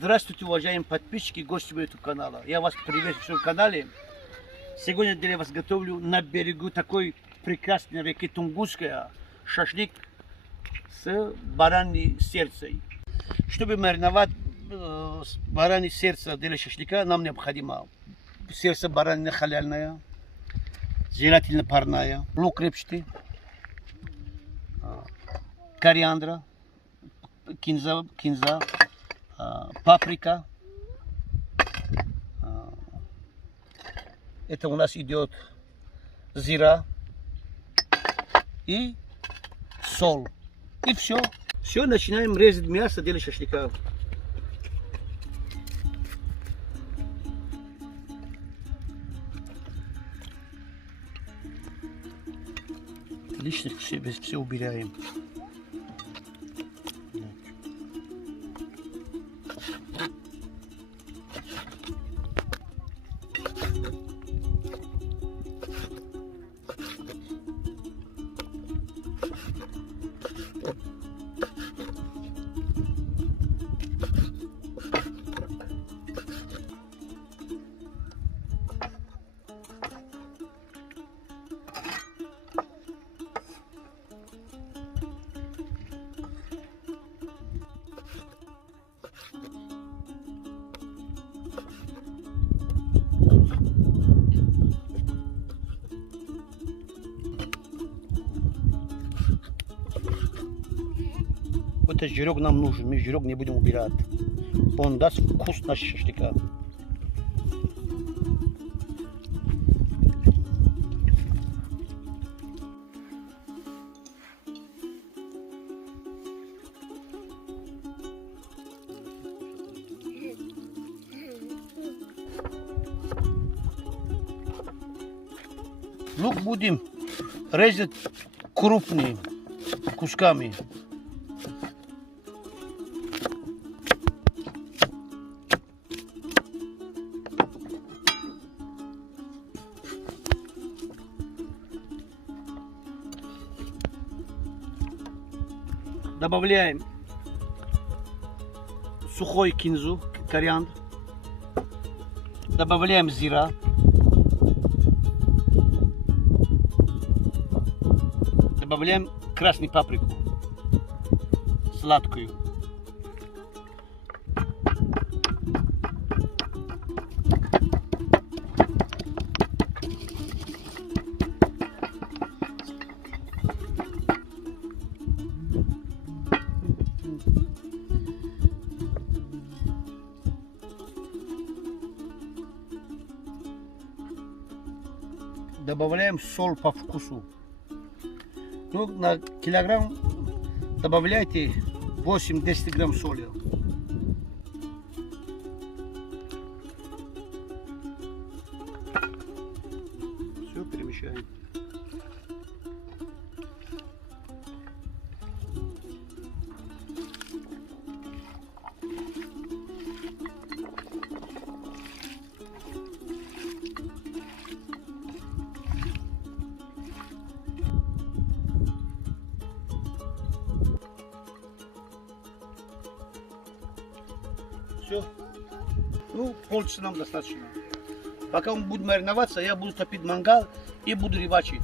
Здравствуйте, уважаемые подписчики и гости моего YouTube канала. Я вас приветствую в своем канале. Сегодня для вас готовлю на берегу такой прекрасной реки Тунгусская шашлык с бараньим сердцем. Чтобы мариновать баранье сердце для шашлыка, нам необходимо сердце баранье халяльное, желательно парная, лук репчатый, кориандра, кинза, паприка. Это у нас идет зира и соль. И все. Все, начинаем резать мясо для шашлыка. Лишних все убираем. Вот этот жирок нам нужен, мы жирок не будем убирать. Он даст вкус нашего шашлыка. Лук будем резать крупными кусками. Добавляем сухой кинзу, кориандр. Добавляем зира. Добавляем красную паприку, сладкую. Добавляем соль по вкусу. Ну, на килограмм добавляйте 8-10 грамм соли. Все перемешаем. Все. Ну, полчаса нам достаточно. Пока он будет мариноваться, я буду топить мангал и буду рыбачить.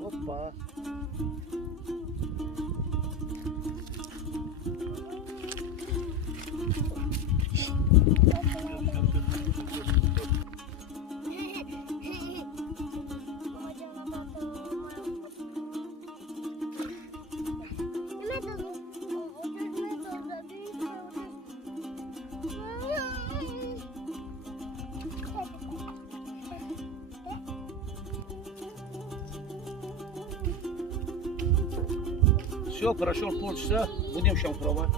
Опа. Все, прошел полчаса, будем сейчас пробовать.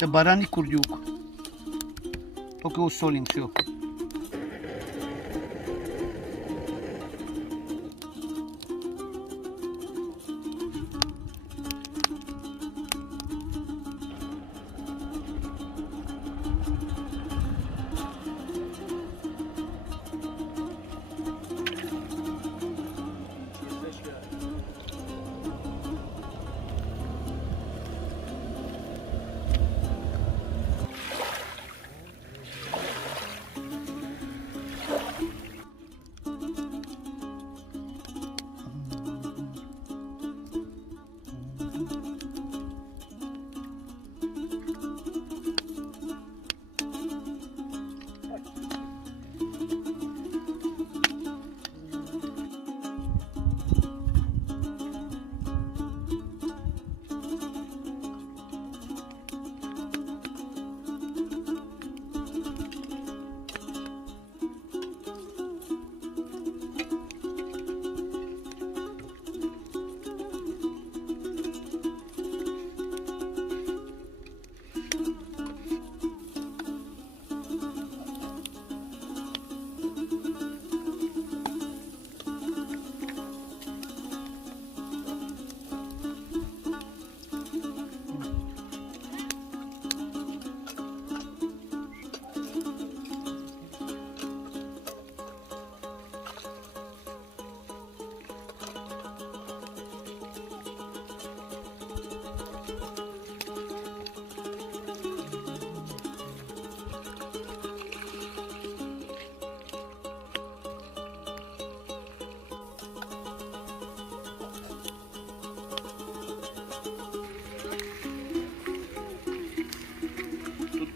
Это бараний курдюк. Только усолим все.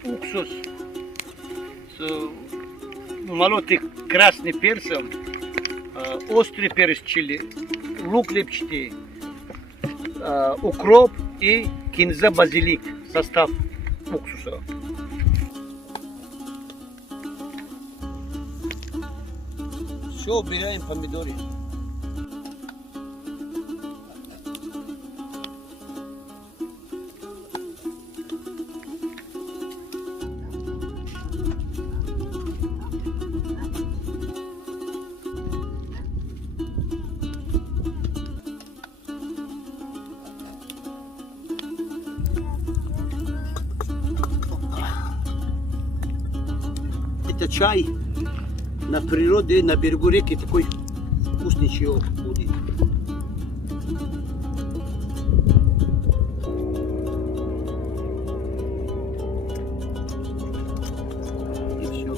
Уксус с молотый красным перцем, острый перец чили, лук репчатый, укроп и кинза, базилик. Состав уксуса. Все, убираем помидоры. Это чай на природе, на берегу реки, такой вкусный чаек будет. И все.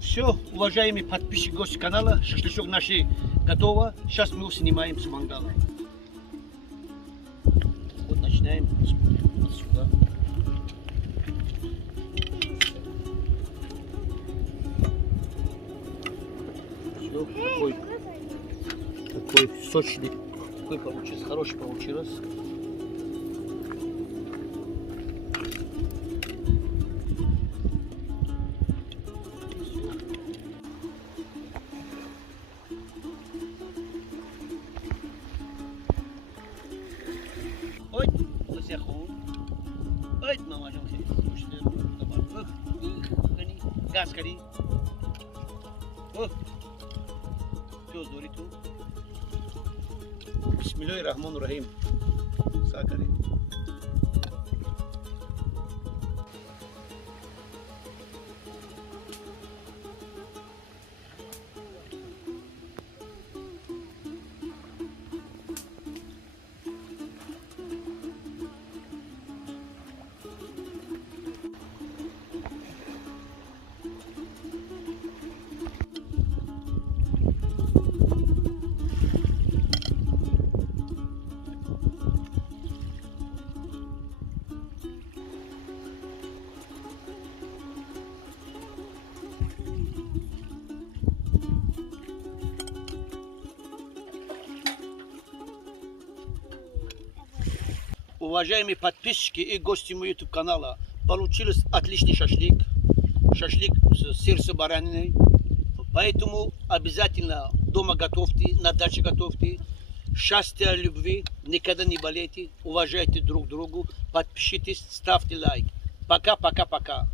Все, уважаемые подписчики, гости канала, шашлычок наш готово. Сейчас мы его снимаем с мангала. Вот начинаем сюда. Все, такой сочный, такой получился, хороший получился. Ой, засяху. Ой, мама, газ кори. Все, зориту. Бисмиллахир-рахманир-рахим. Сакари. Уважаемые подписчики и гости моего YouTube канала, получился отличный шашлык. Шашлык с сердцем баранины. Поэтому обязательно дома готовьте, на даче готовьте. Счастья, любви, никогда не болейте, уважайте друг друга, подпишитесь, ставьте лайк. Пока, пока, пока.